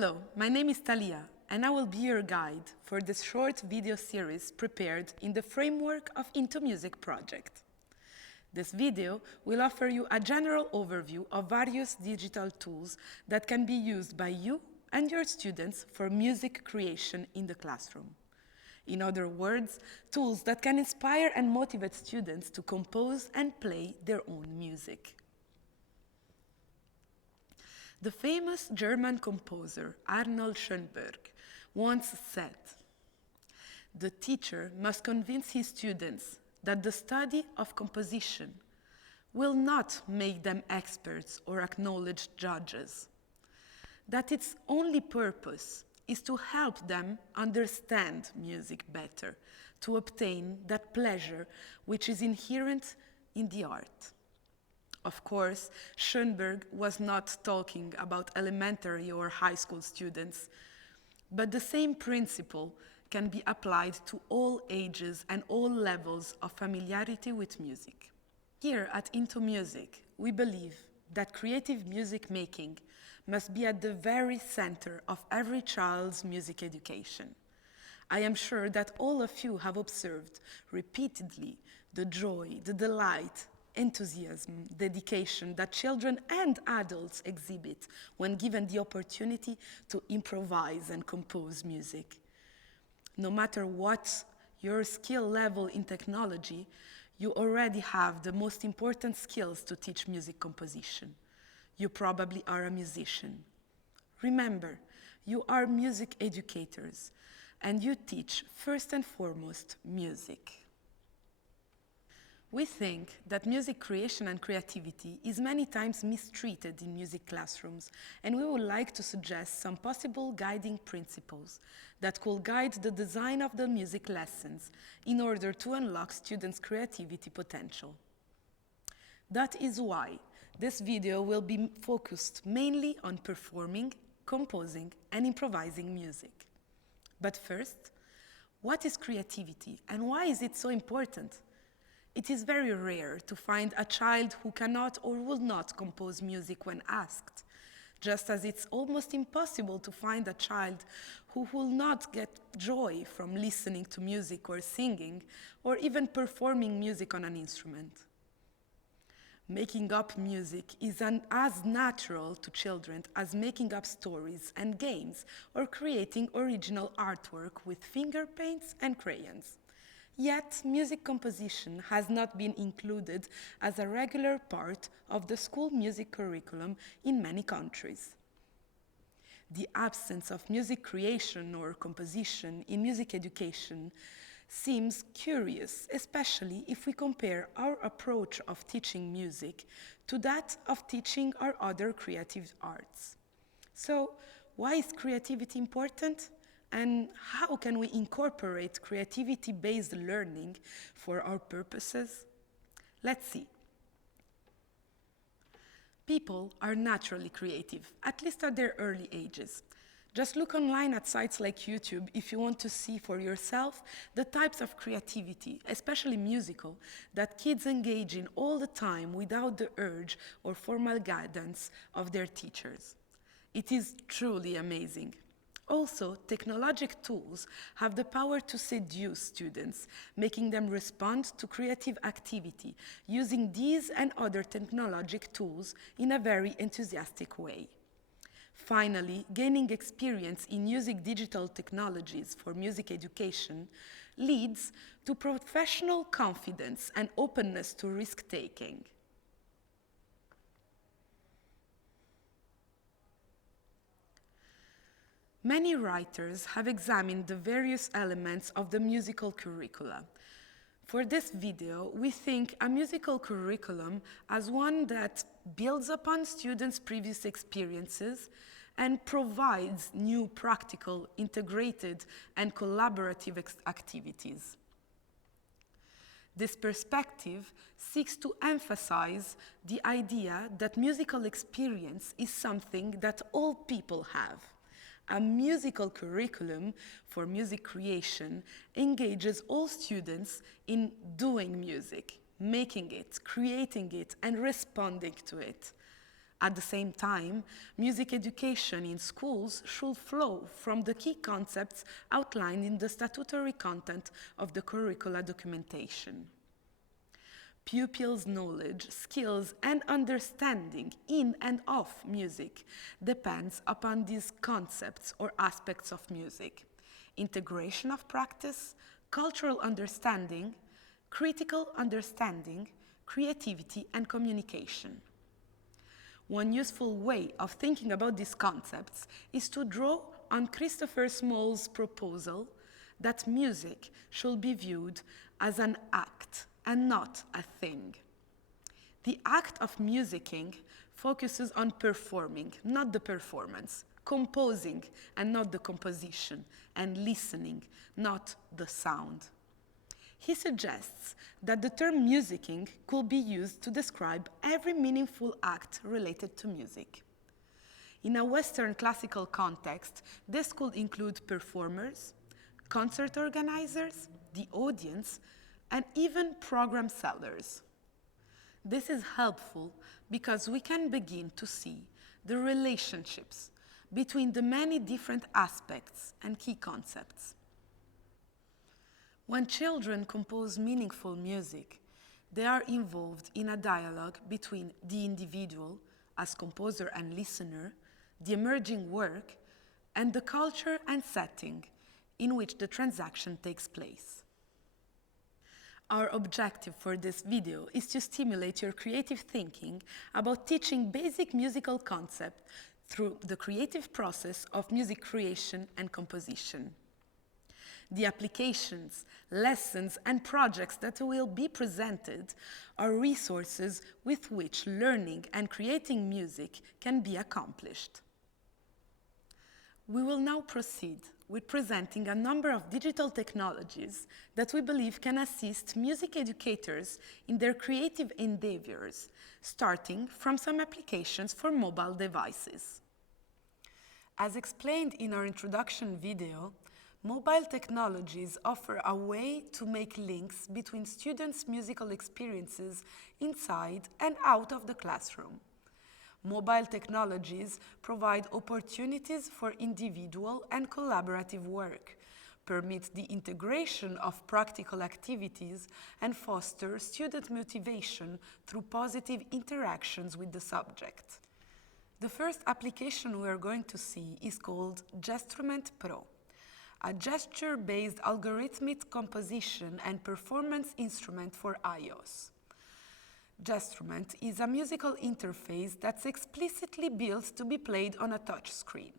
Hello, my name is Talia, and I will be your guide for this short video series prepared in the framework of intoMUSIC project. This video will offer you a general overview of various digital tools that can be used by you and your students for music creation in the classroom. In other words, tools that can inspire and motivate students to compose and play their own music. The famous German composer Arnold Schoenberg once said, "The teacher must convince his students that the study of composition will not make them experts or acknowledged judges, that its only purpose is to help them understand music better, to obtain that pleasure which is inherent in the art." Of course, Schoenberg was not talking about elementary or high school students, but the same principle can be applied to all ages and all levels of familiarity with music. Here at intoMUSIC, we believe that creative music making must be at the very center of every child's music education. I am sure that all of you have observed repeatedly the joy, the delight, enthusiasm, dedication that children and adults exhibit when given the opportunity to improvise and compose music. No matter what your skill level in technology, you already have the most important skills to teach music composition. You probably are a musician. Remember, you are music educators, and you teach first and foremost music. We think that music creation and creativity is many times mistreated in music classrooms, and we would like to suggest some possible guiding principles that could guide the design of the music lessons in order to unlock students' creativity potential. That is why this video will be focused mainly on performing, composing, and improvising music. But first, what is creativity and why is it so important? It is very rare to find a child who cannot or will not compose music when asked, just as it's almost impossible to find a child who will not get joy from listening to music or singing, or even performing music on an instrument. Making up music is as natural to children as making up stories and games or creating original artwork with finger paints and crayons. Yet, music composition has not been included as a regular part of the school music curriculum in many countries. The absence of music creation or composition in music education seems curious, especially if we compare our approach of teaching music to that of teaching our other creative arts. So, why is creativity important? And how can we incorporate creativity-based learning for our purposes? Let's see. People are naturally creative, at least at their early ages. Just look online at sites like YouTube if you want to see for yourself the types of creativity, especially musical, that kids engage in all the time without the urge or formal guidance of their teachers. It is truly amazing. Also, technologic tools have the power to seduce students, making them respond to creative activity using these and other technologic tools in a very enthusiastic way. Finally, gaining experience in using digital technologies for music education leads to professional confidence and openness to risk-taking. Many writers have examined the various elements of the musical curricula. For this video, we think a musical curriculum as one that builds upon students' previous experiences and provides new practical, integrated, and collaborative activities. This perspective seeks to emphasize the idea that musical experience is something that all people have. A musical curriculum for music creation engages all students in doing music, making it, creating it, and responding to it. At the same time, music education in schools should flow from the key concepts outlined in the statutory content of the curricula documentation. Pupils' knowledge, skills, and understanding in and of music depends upon these concepts or aspects of music: integration of practice, cultural understanding, critical understanding, creativity, and communication. One useful way of thinking about these concepts is to draw on Christopher Small's proposal that music should be viewed as an act and not a thing. The act of musicking focuses on performing, not the performance, composing and not the composition, and listening, not the sound. He suggests that the term musicking could be used to describe every meaningful act related to music. In a Western classical context, this could include performers, concert organizers, the audience, and even program sellers. This is helpful because we can begin to see the relationships between the many different aspects and key concepts. When children compose meaningful music, they are involved in a dialogue between the individual, as composer and listener, the emerging work, and the culture and setting in which the transaction takes place. Our objective for this video is to stimulate your creative thinking about teaching basic musical concepts through the creative process of music creation and composition. The applications, lessons, and projects that will be presented are resources with which learning and creating music can be accomplished. We will now proceed with presenting a number of digital technologies that we believe can assist music educators in their creative endeavors, starting from some applications for mobile devices. As explained in our introduction video, mobile technologies offer a way to make links between students' musical experiences inside and out of the classroom. Mobile technologies provide opportunities for individual and collaborative work, permit the integration of practical activities, and foster student motivation through positive interactions with the subject. The first application we are going to see is called Gestrument Pro, a gesture-based algorithmic composition and performance instrument for iOS. Gestrument is a musical interface that's explicitly built to be played on a touch screen.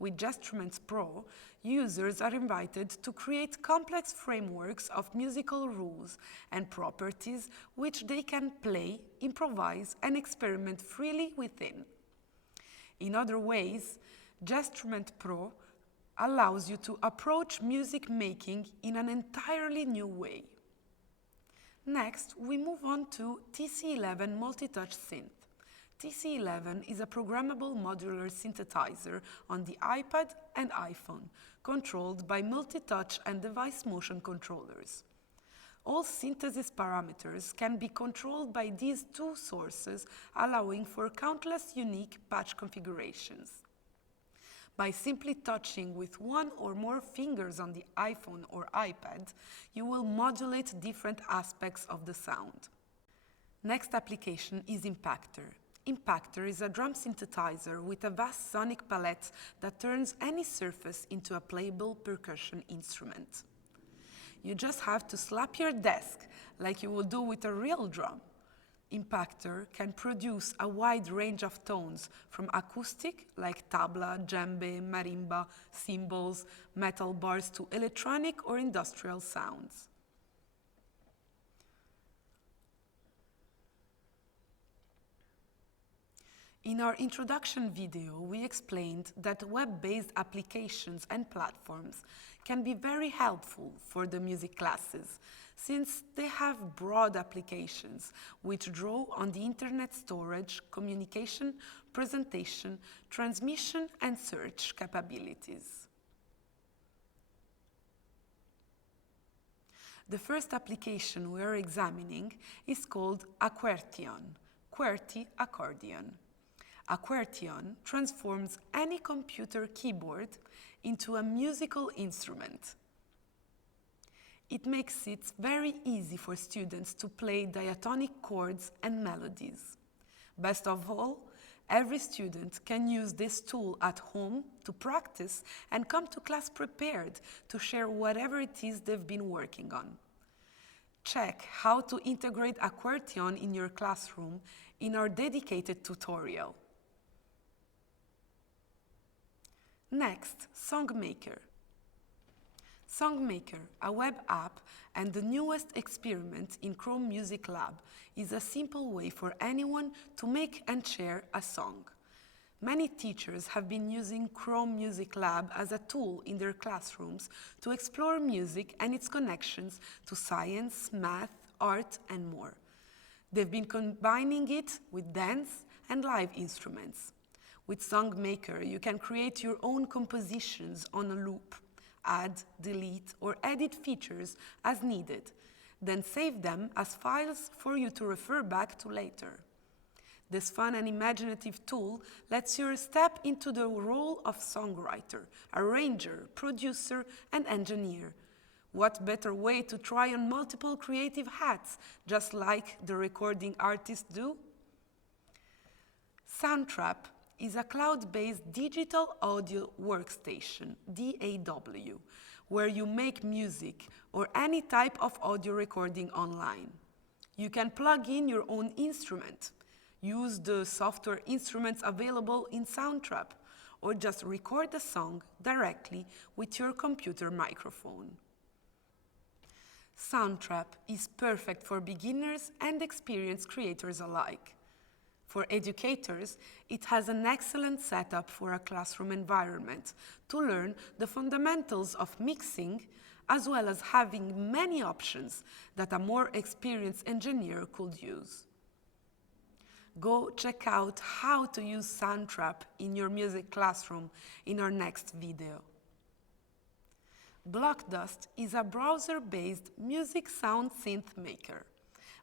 With Gestrument Pro, users are invited to create complex frameworks of musical rules and properties which they can play, improvise, and experiment freely within. In other ways, Gestrument Pro allows you to approach music making in an entirely new way. Next, we move on to TC11 Multitouch Synth. TC11 is a programmable modular synthesizer on the iPad and iPhone, controlled by multi-touch and device motion controllers. All synthesis parameters can be controlled by these two sources, allowing for countless unique patch configurations. By simply touching with one or more fingers on the iPhone or iPad, you will modulate different aspects of the sound. Next application is Impactor. Impactor is a drum synthesizer with a vast sonic palette that turns any surface into a playable percussion instrument. You just have to slap your desk like you would do with a real drum. Impactor can produce a wide range of tones, from acoustic, like tabla, djembe, marimba, cymbals, metal bars, to electronic or industrial sounds. In our introduction video, we explained that web-based applications and platforms can be very helpful for the music classes, since they have broad applications which draw on the internet storage, communication, presentation, transmission, and search capabilities. The first application we are examining is called a QWERTY accordion. A QWERTY transforms any computer keyboard into a musical instrument. It makes it very easy for students to play diatonic chords and melodies. Best of all, every student can use this tool at home to practice and come to class prepared to share whatever it is they've been working on. Check how to integrate a QWERTY in your classroom in our dedicated tutorial. Next, Songmaker. Songmaker, a web app and the newest experiment in Chrome Music Lab, is a simple way for anyone to make and share a song. Many teachers have been using Chrome Music Lab as a tool in their classrooms to explore music and its connections to science, math, art, and more. They've been combining it with dance and live instruments. With Songmaker, you can create your own compositions on a loop, add, delete, or edit features as needed, then save them as files for you to refer back to later. This fun and imaginative tool lets you step into the role of songwriter, arranger, producer, and engineer. What better way to try on multiple creative hats, just like the recording artists do? Soundtrap is a cloud-based digital audio workstation, DAW, where you make music or any type of audio recording online. You can plug in your own instrument, use the software instruments available in Soundtrap, or just record the song directly with your computer microphone. Soundtrap is perfect for beginners and experienced creators alike. For educators, it has an excellent setup for a classroom environment to learn the fundamentals of mixing, as well as having many options that a more experienced engineer could use. Go check out how to use Soundtrap in your music classroom in our next video. Blockdust is a browser-based music sound synth maker.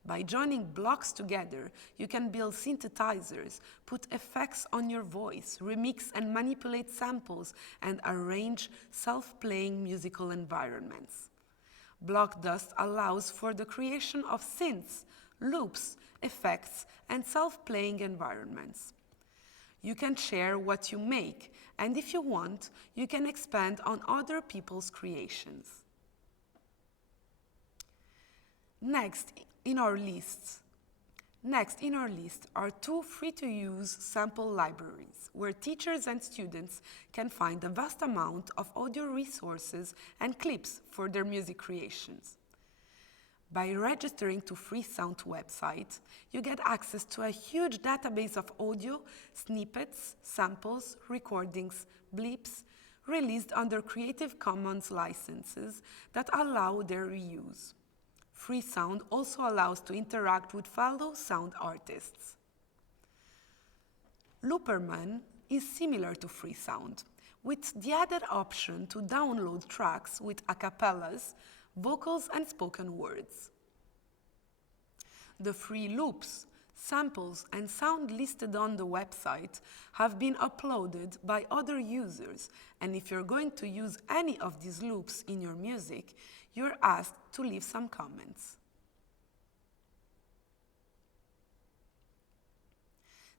By joining blocks together, you can build synthesizers, put effects on your voice, remix and manipulate samples, and arrange self-playing musical environments. Blockdust allows for the creation of synths, loops, effects, and self-playing environments. You can share what you make, and if you want, you can expand on other people's creations. Next in our list are two free-to-use sample libraries where teachers and students can find a vast amount of audio resources and clips for their music creations. By registering to FreeSound website, you get access to a huge database of audio, snippets, samples, recordings, blips, released under Creative Commons licenses that allow their reuse. FreeSound also allows to interact with fellow sound artists. Looperman is similar to FreeSound, with the added option to download tracks with acapellas, vocals, and spoken words. The free loops, samples, and sound listed on the website have been uploaded by other users, and if you're going to use any of these loops in your music, you're asked to leave some comments.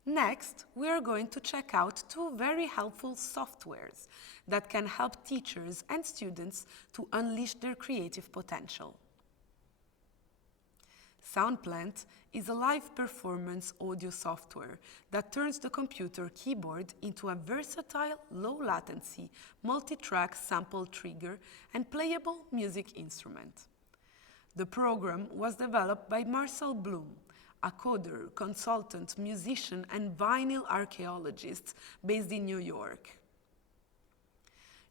Next, we are going to check out two very helpful softwares that can help teachers and students to unleash their creative potential. Soundplant is a live performance audio software that turns the computer keyboard into a versatile, low-latency, multi-track sample trigger and playable music instrument. The program was developed by Marcel Bloom, a coder, consultant, musician, and vinyl archaeologist based in New York.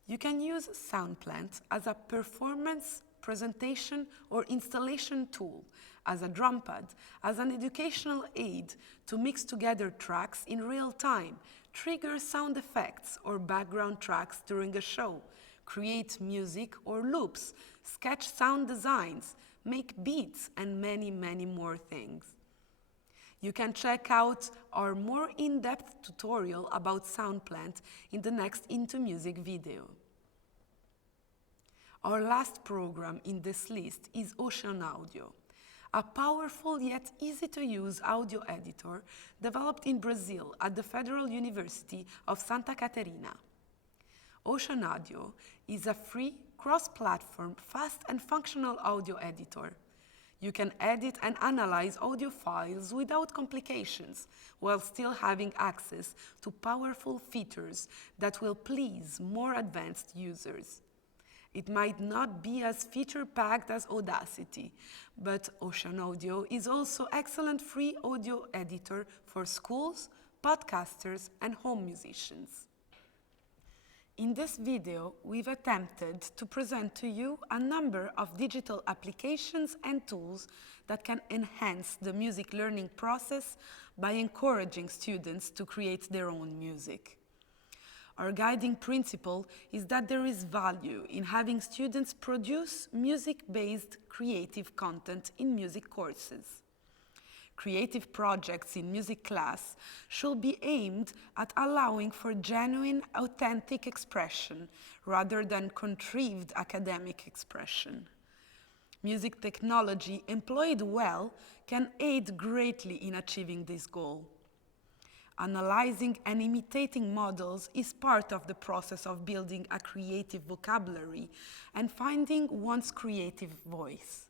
You can use Soundplant as a performance, presentation, or installation tool, as a drum pad, as an educational aid to mix together tracks in real time, trigger sound effects or background tracks during a show, create music or loops, sketch sound designs, make beats, and many, many more things. You can check out our more in-depth tutorial about Soundplant in the next intoMUSIC video. Our last program in this list is Ocean Audio, a powerful yet easy-to-use audio editor developed in Brazil at the Federal University of Santa Catarina. Ocean Audio is a free, cross-platform, fast and functional audio editor. You can edit and analyze audio files without complications, while still having access to powerful features that will please more advanced users. It might not be as feature-packed as Audacity, but Ocean Audio is also excellent free audio editor for schools, podcasters, and home musicians. In this video, we've attempted to present to you a number of digital applications and tools that can enhance the music learning process by encouraging students to create their own music. Our guiding principle is that there is value in having students produce music-based creative content in music courses. Creative projects in music class should be aimed at allowing for genuine, authentic expression rather than contrived academic expression. Music technology employed well can aid greatly in achieving this goal. Analyzing and imitating models is part of the process of building a creative vocabulary and finding one's creative voice.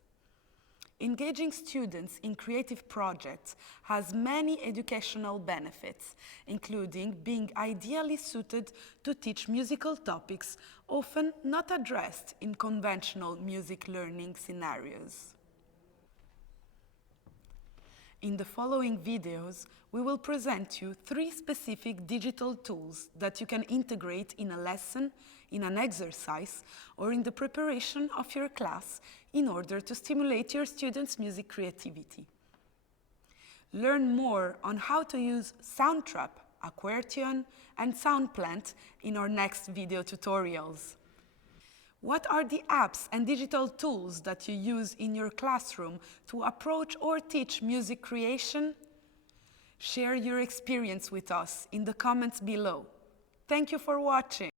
Engaging students in creative projects has many educational benefits, including being ideally suited to teach musical topics often not addressed in conventional music learning scenarios. In the following videos, we will present you 3 specific digital tools that you can integrate in a lesson, in an exercise, or in the preparation of your class in order to stimulate your students' music creativity. Learn more on how to use Soundtrap, Aquartion, and Soundplant in our next video tutorials. What are the apps and digital tools that you use in your classroom to approach or teach music creation? Share your experience with us in the comments below. Thank you for watching.